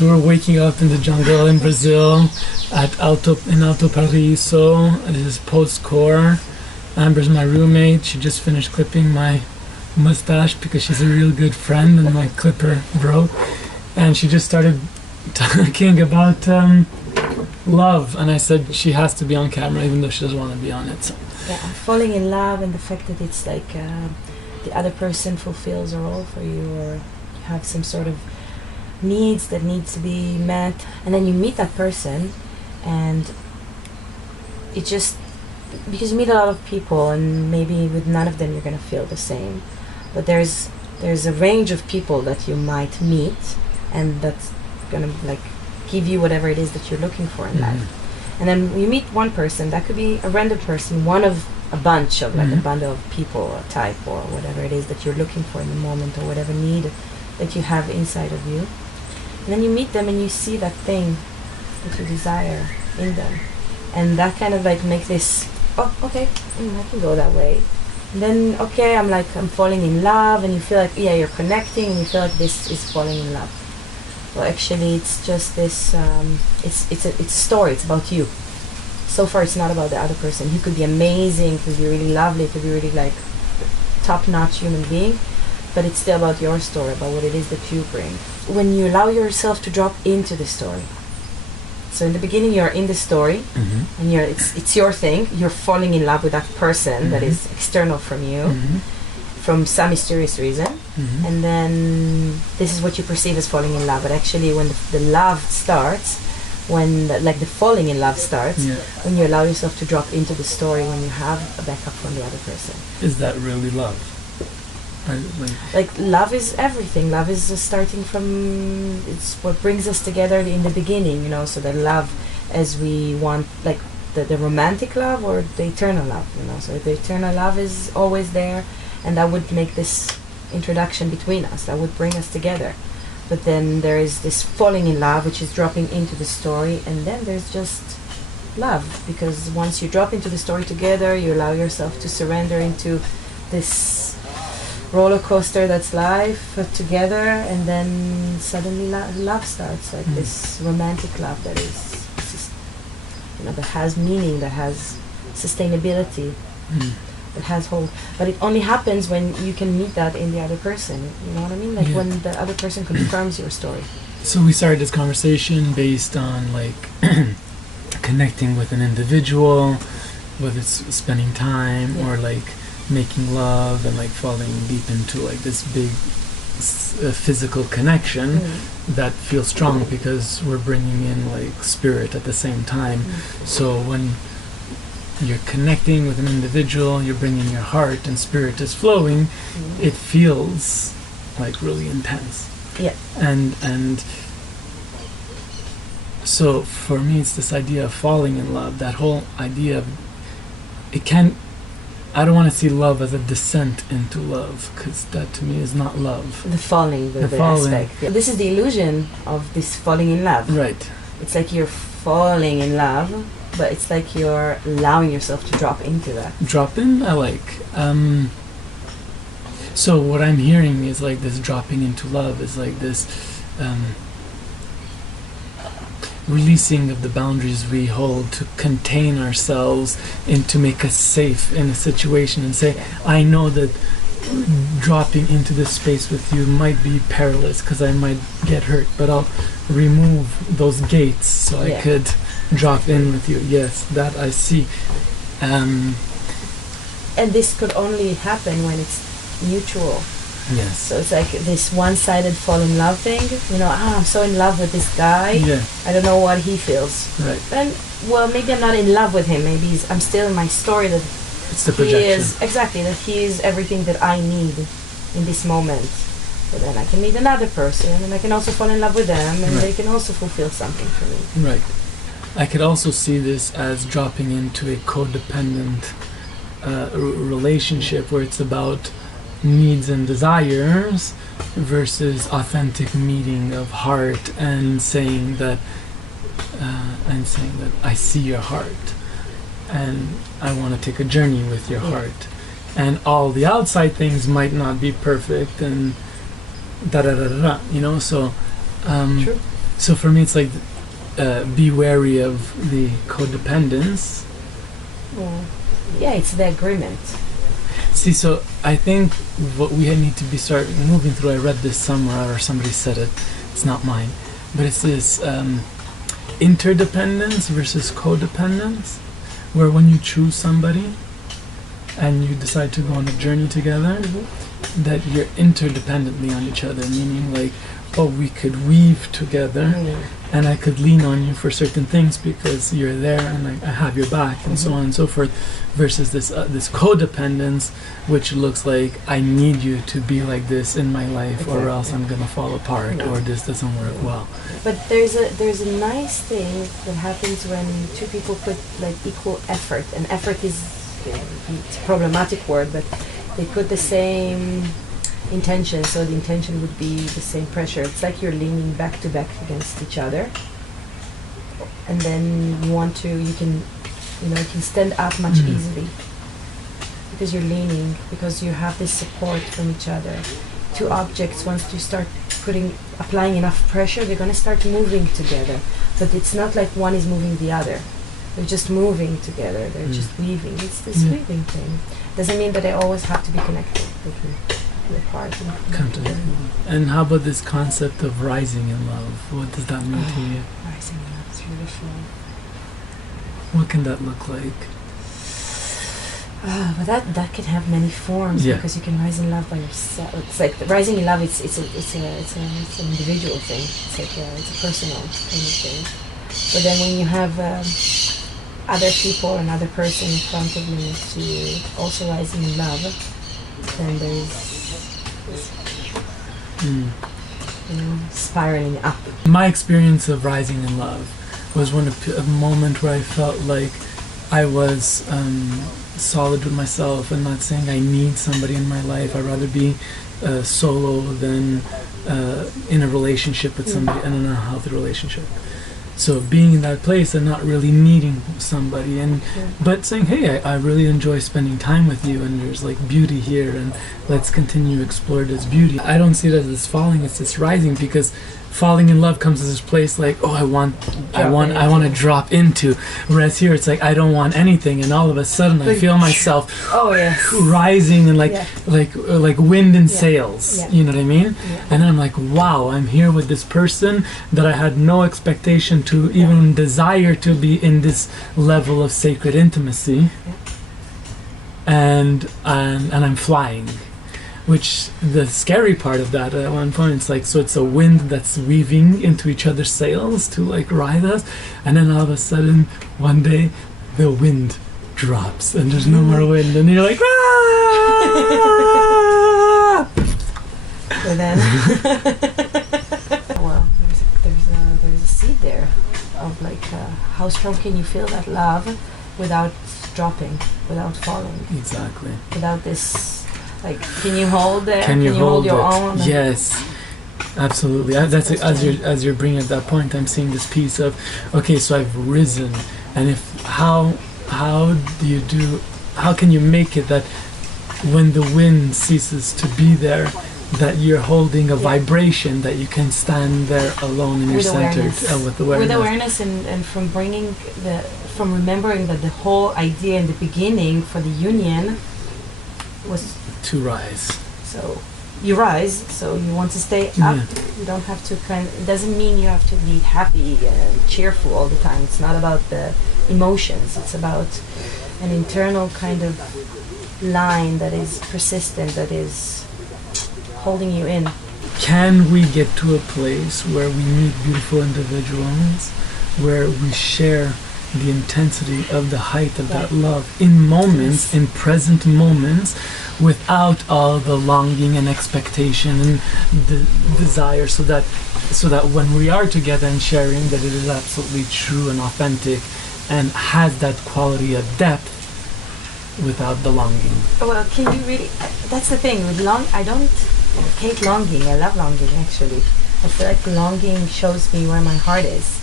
So we're waking up in the jungle in Brazil at Alto Paraíso. This is post-core. Amber's my roommate. She just finished clipping my mustache because she's a real good friend and my clipper broke. And she just started talking about love, and I said she has to be on camera even though she doesn't want to be on it. So. Yeah, falling in love and the fact that it's like the other person fulfills a role for you, or you have some sort of needs that needs to be met, and then you meet that person, and it just, because you meet a lot of people and maybe with none of them you're going to feel the same, but there's a range of people that you might meet, and that's going to like give you whatever it is that you're looking for in life. And then you meet one person, that could be a random person, one of a bunch of like a bundle of people or type or whatever it is that you're looking for in the moment, or whatever need that you have inside of you. And then you meet them and you see that thing that you desire in them. And that kind of like makes this, oh, okay, I can go that way. And then, okay, I'm falling in love, and you feel like, yeah, you're connecting, and you feel like this is falling in love. Well, actually, it's just this, it's a story, it's about you. So far, it's not about the other person. You could be amazing, could be really lovely, could be really like top-notch human being, but it's still about your story, about what it is that you bring. When you allow yourself to drop into the story. So in the beginning, you're in the story, and it's your thing. You're falling in love with that person that is external from you, from some mysterious reason, and then this is what you perceive as falling in love. But actually, when the love starts, when the falling in love starts, when you allow yourself to drop into the story, when you have a backup from the other person. Is that really love? Like love is everything. Love is starting from, it's what brings us together in the beginning, so the love as we want, like the romantic love or the eternal love, so the eternal love is always there, and that would make this introduction between us, that would bring us together. But then there is this falling in love, which is dropping into the story, and then there's just love, because once you drop into the story together, you allow yourself to surrender into this roller coaster that's life together, and then suddenly love starts, like this romantic love that is, that has meaning, that has sustainability, that has hope. But it only happens when you can meet that in the other person. You know what I mean? Like when the other person confirms your story. So we started this conversation based on like connecting with an individual, whether it's spending time or like making love and like falling deep into like this big physical connection that feels strong because we're bringing in like spirit at the same time. So when you're connecting with an individual, you're bringing your heart and spirit is flowing, it feels like really intense. Yeah. And so for me it's this idea of falling in love, that whole idea of I don't want to see love as a descent into love, because that to me is not love. The falling, the aspect. Yeah. This is the illusion of this falling in love. Right. It's like you're falling in love, but it's like you're allowing yourself to drop into that. Drop in? I like. So what I'm hearing is like this dropping into love is like this releasing of the boundaries we hold to contain ourselves and to make us safe in a situation, and say, I know that dropping into this space with you might be perilous because I might get hurt, but I'll remove those gates so I could drop in with you. Yes, that I see. And this could only happen when it's mutual. Yes. So it's like this one-sided fall in love thing. I'm so in love with this guy. Yeah. I don't know what he feels. Right. And maybe I'm not in love with him. Maybe I'm still in my story that it's the projection. That he is everything that I need in this moment. But then I can meet another person, and I can also fall in love with them, and they can also fulfill something for me. Right. I could also see this as dropping into a codependent relationship where it's about needs and desires versus authentic meeting of heart, and saying that I see your heart and I want to take a journey with your heart, and all the outside things might not be perfect and so True. So for me, it's like be wary of the codependence. Yeah, it's the agreement. See, so I think what we need to be start moving through, I read this somewhere or somebody said it, it's not mine, but it's this interdependence versus codependence, where when you choose somebody and you decide to go on a journey together, that you're interdependently on each other, meaning like, oh, we could weave together and I could lean on you for certain things because you're there and I have your back and so on and so forth, versus this codependence, which looks like I need you to be like this in my life or else I'm gonna fall apart or this doesn't work well. But there's a nice thing that happens when two people put like equal effort, and effort is it's a problematic word, but they put the same intention, so the intention would be the same pressure. It's like you're leaning back to back against each other, and then you can stand up much easily because you're leaning, because you have this support from each other. Two objects, once you start applying enough pressure, they're going to start moving together, but it's not like one is moving the other. They're just moving together. They're just weaving. It's this weaving thing. Doesn't mean that they always have to be connected. They can be apart. And how about this concept of rising in love? What does that mean to you? Rising in love is beautiful. What can that look like? But that can have many forms, because you can rise in love by yourself. It's like rising in love. It's an individual thing. It's like it's a personal kind of thing. But then when you have other people, another person in front of you next to you, also rising in love, then there's spiraling up. My experience of rising in love was a moment where I felt like I was solid with myself and not saying I need somebody in my life. I'd rather be solo than in a relationship with somebody, and in a healthy relationship. So being in that place and not really needing somebody, but saying, hey, I really enjoy spending time with you, and there's like beauty here, and let's continue to explore this beauty. I don't see it as this falling, it's this rising, because falling in love comes to this place like, oh, I want to drop into, whereas here it's like I don't want anything, and all of a sudden I feel myself rising and like wind in sails. You know what I mean? And then I'm like, wow, I'm here with this person that I had no expectation to even desire to be in this level of sacred intimacy, and I'm flying. Which the scary part of that at one point, it's like, so it's a wind that's weaving into each other's sails to like ride us, and then all of a sudden one day the wind drops and there's no more wind, and you're like, ah! But then well, there's a seed there of like how strong can you feel that love without dropping, without falling, exactly, without this. Like, can you hold it? Can you hold your it? own? Yes, absolutely. That's it. As you're bringing up that point, I'm seeing this piece of, okay, so I've risen, and how can you make it that when the wind ceases to be there, that you're holding a vibration that you can stand there alone and you're centered with awareness. With awareness and from remembering that the whole idea in the beginning for the union was to rise. So you rise, so you want to stay up. You don't have to it doesn't mean you have to be happy and cheerful all the time. It's not about the emotions. It's about an internal kind of line that is persistent, that is holding you in. Can we get to a place where we meet beautiful individuals, where we share the intensity of the height of that love in moments, in present moments, without all the longing and expectation and the desire, so that when we are together and sharing, that it is absolutely true and authentic and has that quality of depth without the longing. Well, can you really, that's the thing with I don't hate longing. I love longing, actually. I feel like longing shows me where my heart is.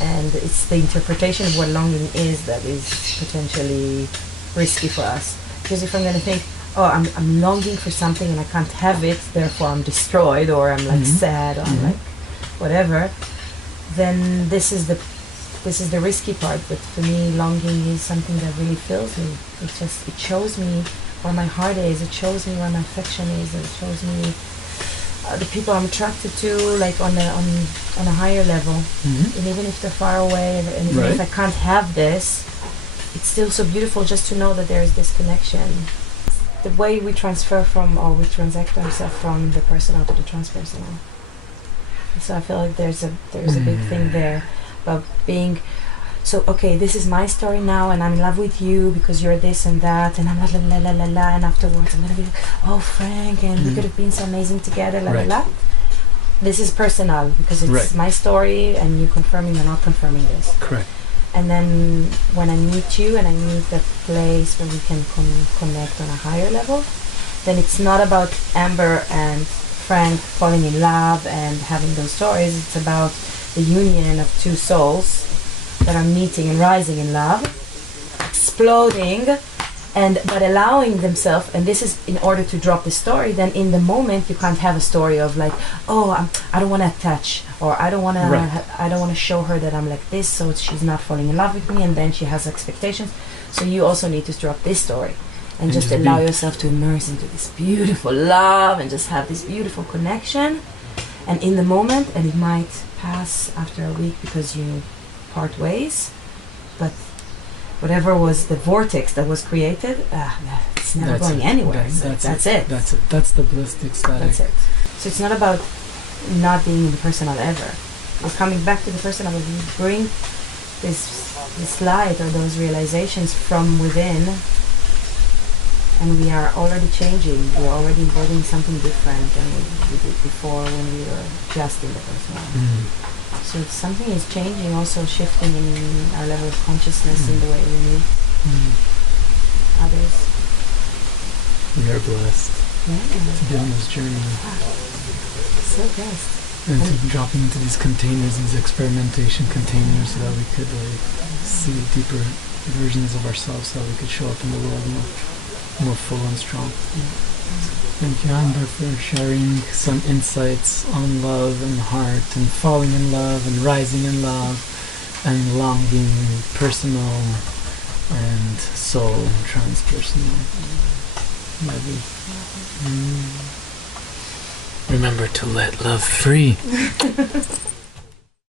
And it's the interpretation of what longing is that is potentially risky for us. Because if I'm going to think, oh, I'm longing for something and I can't have it, therefore I'm destroyed, or I'm like sad, or I'm like whatever, then this is the risky part. But for me, longing is something that really fills me. It shows me where my heart is. It shows me where my affection is. It shows me the people I'm attracted to, like on a higher level. And even if they're far away, and even if I can't have this, it's still so beautiful just to know that there is this connection. The way we transfer from, or we transact ourselves from the personal to the transpersonal. So I feel like there's a big thing there about being. So okay, this is my story now, and I'm in love with you because you're this and that, and I'm la la la la la, and afterwards I'm gonna be like, oh Frank, and we could have been so amazing together, la la la. This is personal because it's my story, and you confirming or not confirming this. Correct. And then when I meet you, and I meet that place where we can connect on a higher level, then it's not about Amber and Frank falling in love and having those stories. It's about the union of two souls that are meeting and rising in love, exploding, but allowing themselves. And this is in order to drop the story. Then in the moment you can't have a story of like, oh, I don't want to attach, or I don't want to show her that I'm like this, so she's not falling in love with me, and then she has expectations. So you also need to drop this story and just allow yourself to immerse into this beautiful love and just have this beautiful connection. And in the moment, and it might pass after a week because you part ways, but whatever was the vortex that was created, it's never going anywhere. That's it. That's the ballistic static. That's it. So it's not about not being in the personal ever. We're coming back to the personal. We bring this light or those realizations from within, and we are already changing. We're already embodying something different than we did before when we were just in the personal. So something is changing, also shifting in our level of consciousness in the way we meet others. We are blessed to be on this journey. So blessed. And to drop into these containers, these experimentation containers, so that we could see deeper versions of ourselves, so that we could show up in the world more full and strong. Thank you, Amber, for sharing some insights on love and heart and falling in love and rising in love and longing, personal and soul and transpersonal. Love you. Remember to let love free.